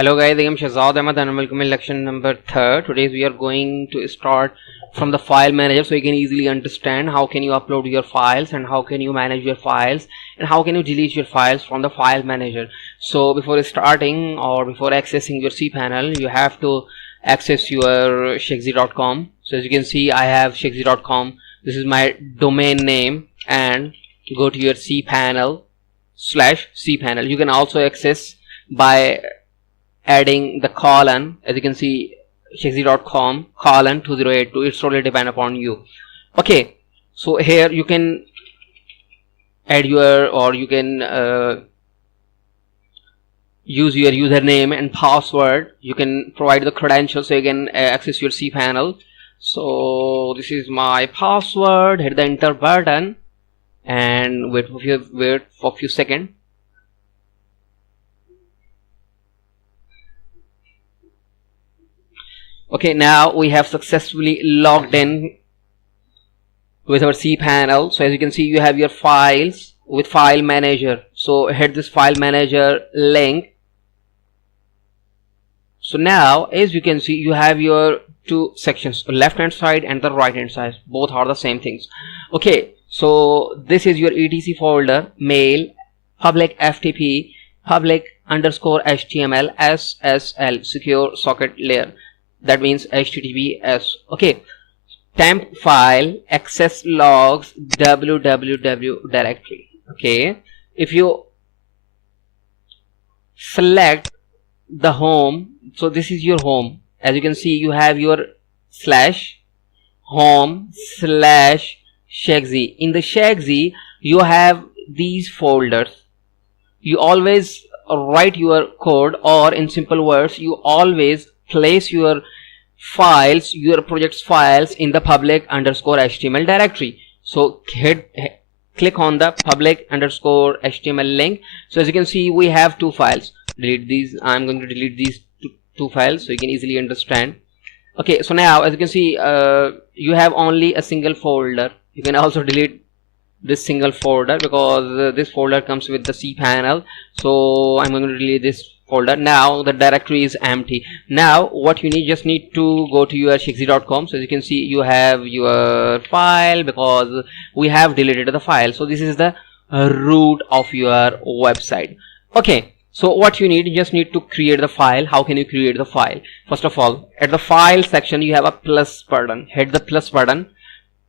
Hello guys, I am Shakzee and welcome in lecture number 3. Today we are going to start from the file manager, so you can easily understand how can you upload your files and how can you manage your files and how can you delete your files from the file manager. So before starting or before accessing your cPanel, you have to access your Shakzee.com. So as you can see, I have Shakzee.com. This is my domain name, and go to your cPanel/cPanel. You can also access by adding the colon. As you can see, Shakzee.com :2082. It's totally depend upon you. Okay, so here you can add your, or you can use your username and password. You can provide the credentials so you can access your cPanel. So this is my password. Hit the enter button and wait for a few seconds. Okay, now we have successfully logged in with our cPanel. So as you can see, you have your files with file manager. So hit this file manager link. So now as you can see, you have your two sections, the left hand side and the right hand side. Both are the same things. Okay, so this is your etc folder, mail, public FTP, public_HTML, SSL, secure socket layer. That means HTTPS. Okay, temp file, access logs, www directory. Okay, if you select the home, so this is your home. As you can see, you have your /home/Shakzee. In the Shakzee, you have these folders. You always write your code, or in simple words, you always place your files, your project's files, in the public_HTML directory. So click on the public_HTML link. So as you can see, we have two files. Delete these. I'm going to delete these two files so you can easily understand. Okay, so now as you can see, you have only a single folder. You can also delete this single folder because this folder comes with the cPanel. So I'm going to delete this folder. Now the directory is empty. Now what you need, just need to go to your Shakzee.com. So as you can see, you have your file because we have deleted the file. So this is the root of your website. Okay, so what you need, you just need to create the file. How can you create the file? First of all, at the file section, you have a plus button. Hit the plus button,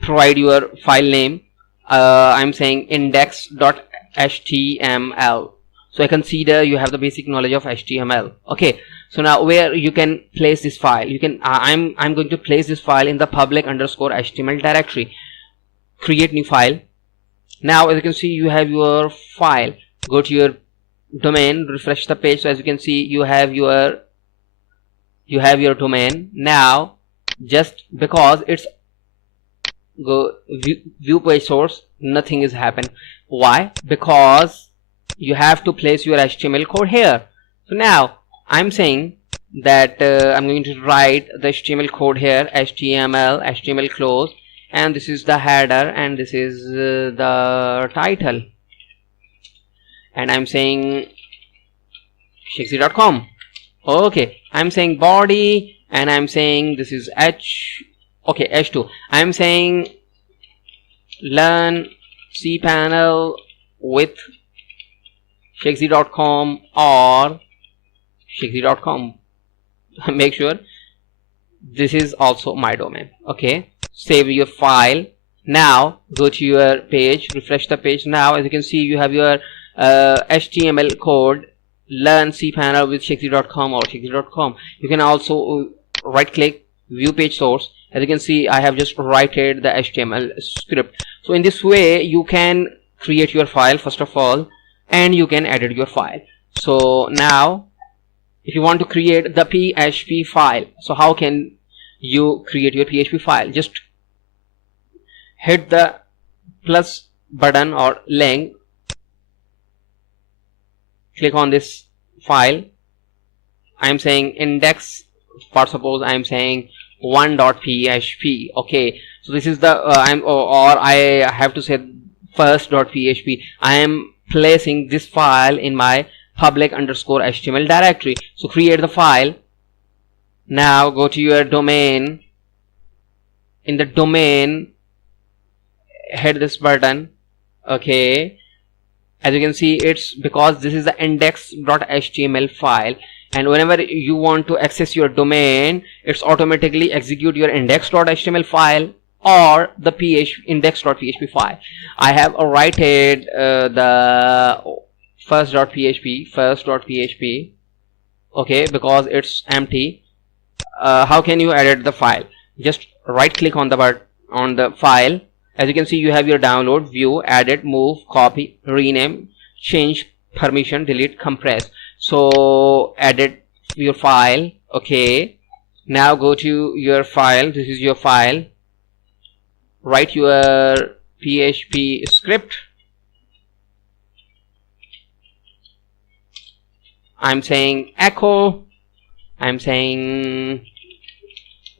provide your file name. I'm saying index.html. So I consider you have the basic knowledge of HTML. Okay, so now where you can place this file, you can I'm going to place this file in the public_HTML directory. Create new file. Now as you can see, you have your file. Go to your domain, refresh the page. So as you can see, you have your domain. Now just because it's go view page source, nothing is happened. Why? Because you have to place your HTML code here. So now I'm saying that I'm going to write the HTML code here, HTML close, and this is the header and this is the title, and I'm saying Shakzee.com. Okay, I'm saying body, and I'm saying this is H2. I'm saying learn cPanel with Shakzee.com or Shakzee.com. Make sure this is also my domain. Okay, save your file. Now go to your page, refresh the page. Now as you can see, you have your HTML code, learn cPanel with Shakzee.com or Shakzee.com. You can also right click, view page source. As you can see, I have just written the HTML script. So in this way, you can create your file first of all, and you can edit your file. So now if you want to create the PHP file, so how can you create your PHP file? Just hit the plus button or link, click on this file. I'm saying index, for suppose I'm saying 1.php. okay, so this is the I have to say first.php. I am placing this file in my public underscore HTML directory. So create the file. Now go to your domain. In the domain, hit this button. Okay, as you can see, it's because this is the index.html file, and whenever you want to access your domain, it's automatically execute your index.html file or the index.php file. I have written the first.php, okay, because it's empty. How can you edit the file? Just right click on the file. As you can see, you have your download, view, edit, move, copy, rename, change, permission, delete, compress. So edit your file. Okay, now go to your file. This is your file. Write your PHP script. I'm saying echo. I'm saying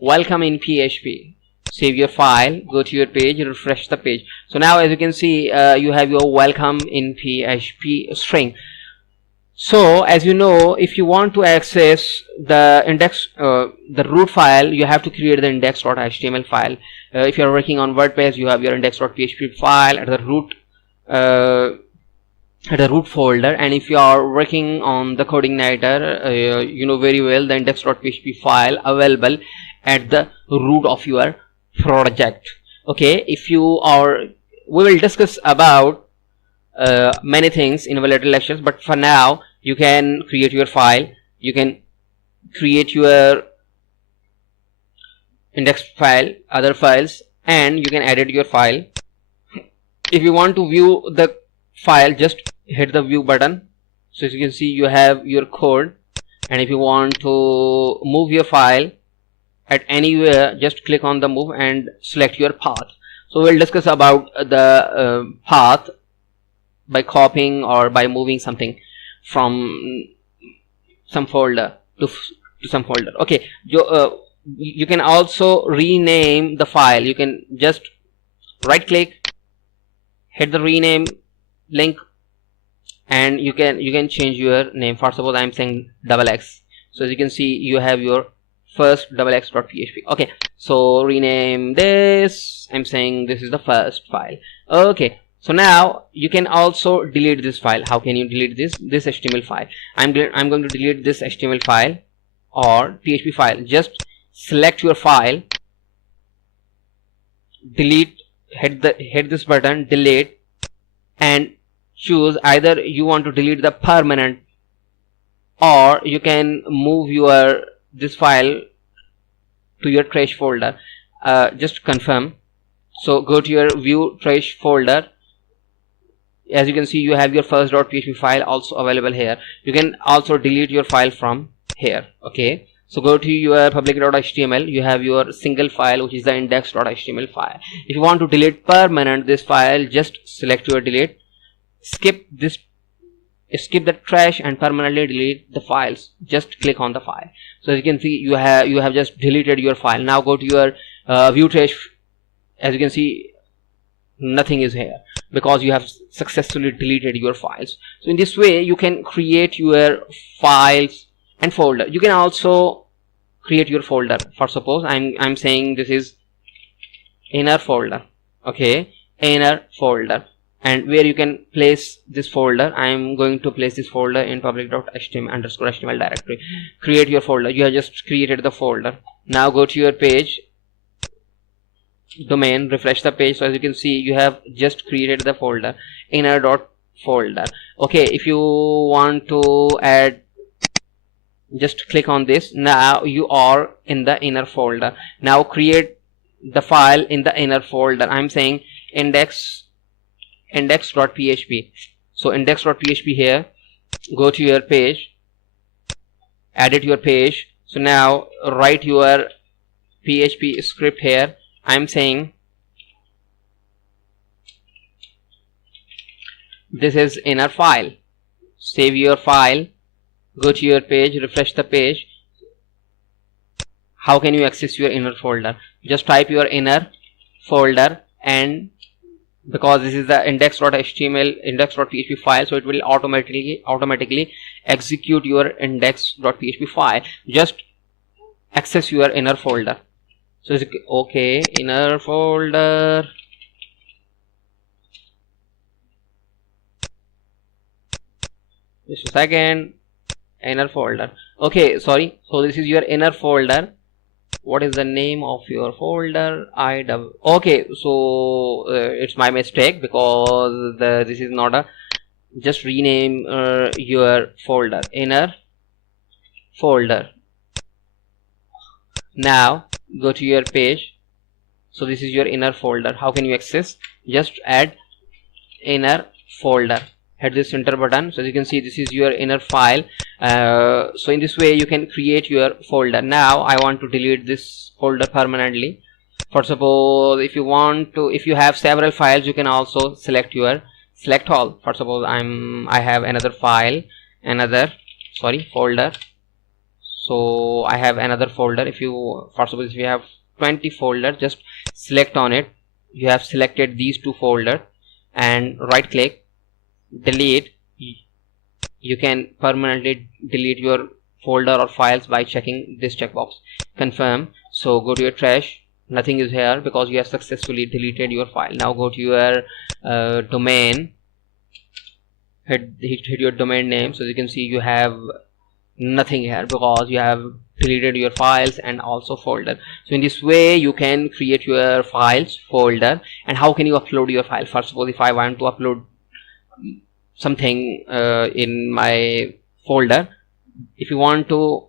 welcome in PHP. Save your file, go to your page, refresh the page. So now as you can see, you have your welcome in PHP string. So as you know, if you want to access the the root file, you have to create the index.html file. If you are working on WordPress, you have your index.php file at the root folder, and if you are working on the CodingNighter, you know very well the index.php file available at the root of your project. Okay, if you are, we will discuss about many things in our later lectures, but for now you can create your file, you can create your index file, other files, and you can edit your file. If you want to view the file, just hit the view button. So as you can see, you have your code, and if you want to move your file at anywhere, just click on the move and select your path. So we'll discuss about the path by copying or by moving something from some folder to some folder. Okay, you can also rename the file. You can just right click, hit the rename link, and you can change your name. For suppose I'm saying XX. So as you can see, you have your first XX.php. Okay, so rename this. I'm saying this is the first file. Okay, so now you can also delete this file. How can you delete this HTML file? I'm going to delete this HTML file or PHP file. Just select your file, delete, hit this button, delete, and choose either you want to delete the permanent, or you can move your this file to your trash folder. Just confirm. So go to your view trash folder. As you can see, you have your first.php file also available here. You can also delete your file from here. Okay, so go to your public.html. You have your single file, which is the index.html file. If you want to delete permanent this file, just select your delete, skip the trash and permanently delete the files. Just click on the file. So as you can see, you have just deleted your file. Now go to your view trash. As you can see, nothing is here because you have successfully deleted your files. So in this way, you can create your files and folder. You can also create your folder. For suppose I'm saying this is inner folder. Okay, inner folder. And where you can place this folder, I'm going to place this folder in public.html_html directory. Create your folder. You have just created the folder. Now go to your page, domain, refresh the page. So as you can see, you have just created the folder, inner.folder. Okay, if you want to add, just click on this. Now you are in the inner folder. Now create the file in the inner folder. I'm saying index.php. So index.php here. Go to your page, edit your page. So now write your PHP script here. I'm saying this is inner file. Save your file, go to your page, refresh the page. How can you access your inner folder? Just type your inner folder, and because this is the index.html, index.php file, so it will automatically execute your index.php file, just access your inner folder. So it's okay, inner folder, just a second, inner folder. Okay, sorry, so this is your inner folder. What is the name of your folder? Okay, so it's my mistake, because this is not a, just rename your folder, inner folder. Now go to your page. So this is your inner folder. How can you access? Just add inner folder, hit this enter button. So as you can see, this is your inner file. So in this way you can create your folder. Now I want to delete this folder permanently. For suppose, if you want to, if you have several files, you can also select all. For suppose I have another file, folder. So I have another folder. If you, for suppose, if you have 20 folders, just select on it. You have selected these 2 folders and right click, delete. You can permanently delete your folder or files by checking this checkbox, confirm. So go to your trash, nothing is here because you have successfully deleted your file. Now go to your domain, hit your domain name. So as you can see, you have nothing here because you have deleted your files and also folder. So in this way you can create your files folder. And how can you upload your file? First of all, if I want to upload something in my folder, if you want to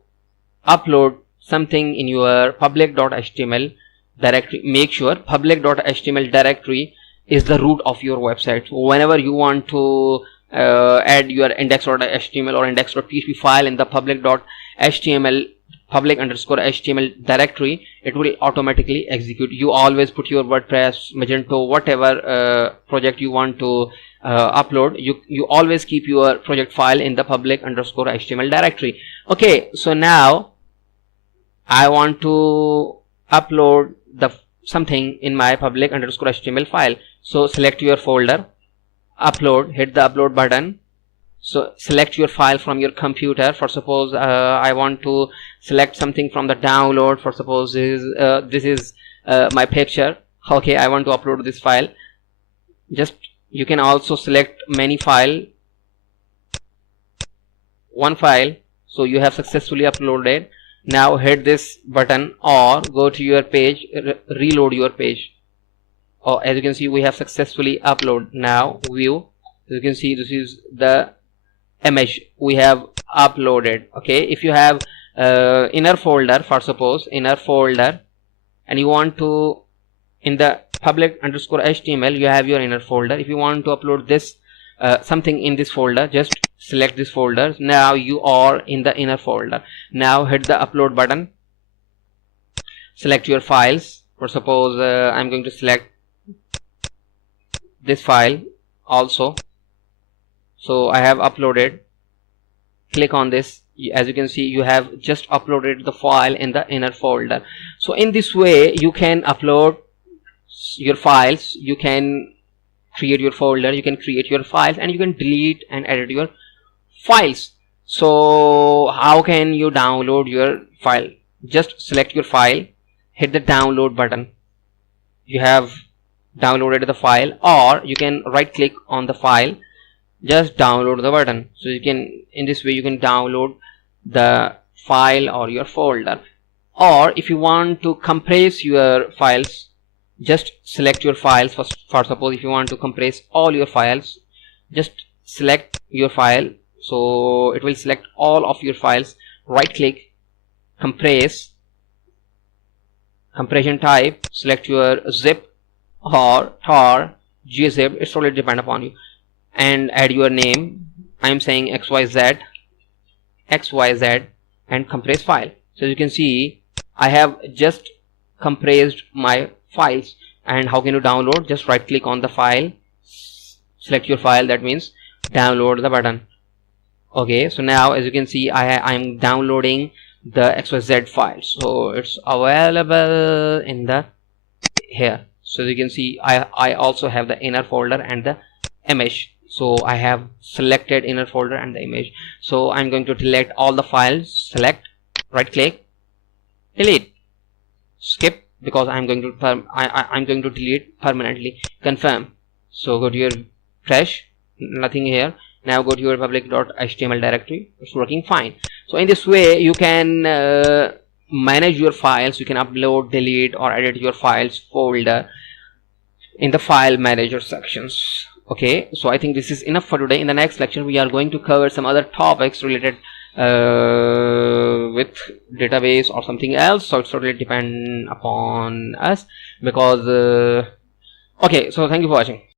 upload something in your public.html directory, make sure public.html directory is the root of your website. So whenever you want to add your index.html or index.php file in the public.html public_html directory, it will automatically execute. You always put your WordPress, Magento, whatever project you want to upload, you always keep your project file in the public_html directory. Okay, so now I want to upload something in my public_html file. So select your folder, upload, hit the upload button. So select your file from your computer. For suppose I want to select something from the download. For suppose this is my picture. Okay, I want to upload this file. Just, you can also select many file, one file. So you have successfully uploaded. Now hit this button or go to your page, reload your page. As you can see, we have successfully uploaded. Now view, as you can see, this is the image we have uploaded. Okay, if you have inner folder, for suppose inner folder, and you want to, in the public_html you have your inner folder. If you want to upload this something in this folder, just select this folder. Now you are in the inner folder. Now hit the upload button, select your files. For suppose I'm going to select this file also. So I have uploaded, click on this. As you can see, you have just uploaded the file in the inner folder. So in this way you can upload your files, you can create your folder, you can create your files, and you can delete and edit your files. So how can you download your file? Just select your file, hit the download button. You have downloaded the file, or you can right click on the file, just download the button. So you can, in this way you can download the file or your folder. Or if you want to compress your files, just select your files. For suppose if you want to compress all your files, just select your file. So it will select all of your files, right click, compress, compression type, select your zip or tar, gzip, it's totally depend upon you, and add your name. I am saying xyz, and compress file. So you can see I have just compressed my files. And how can you download? Just right click on the file, select your file, that means download the button. Okay, so now as you can see I'm downloading the xyz file. So it's available in the here. So you can see I also have the inner folder and the image. So I have selected inner folder and the image. So I'm going to delete all the files. Select, right click, delete, skip, because I'm going to I'm going to delete permanently. Confirm. So go to your fresh, nothing here. Now go to your public.html directory. It's working fine. So in this way you can manage your files. You can upload, delete, or edit your files folder in the file manager sections. Okay, so I think this is enough for today. In the next lecture we are going to cover some other topics related with database or something else. So it's totally depend upon us, because okay, so thank you for watching.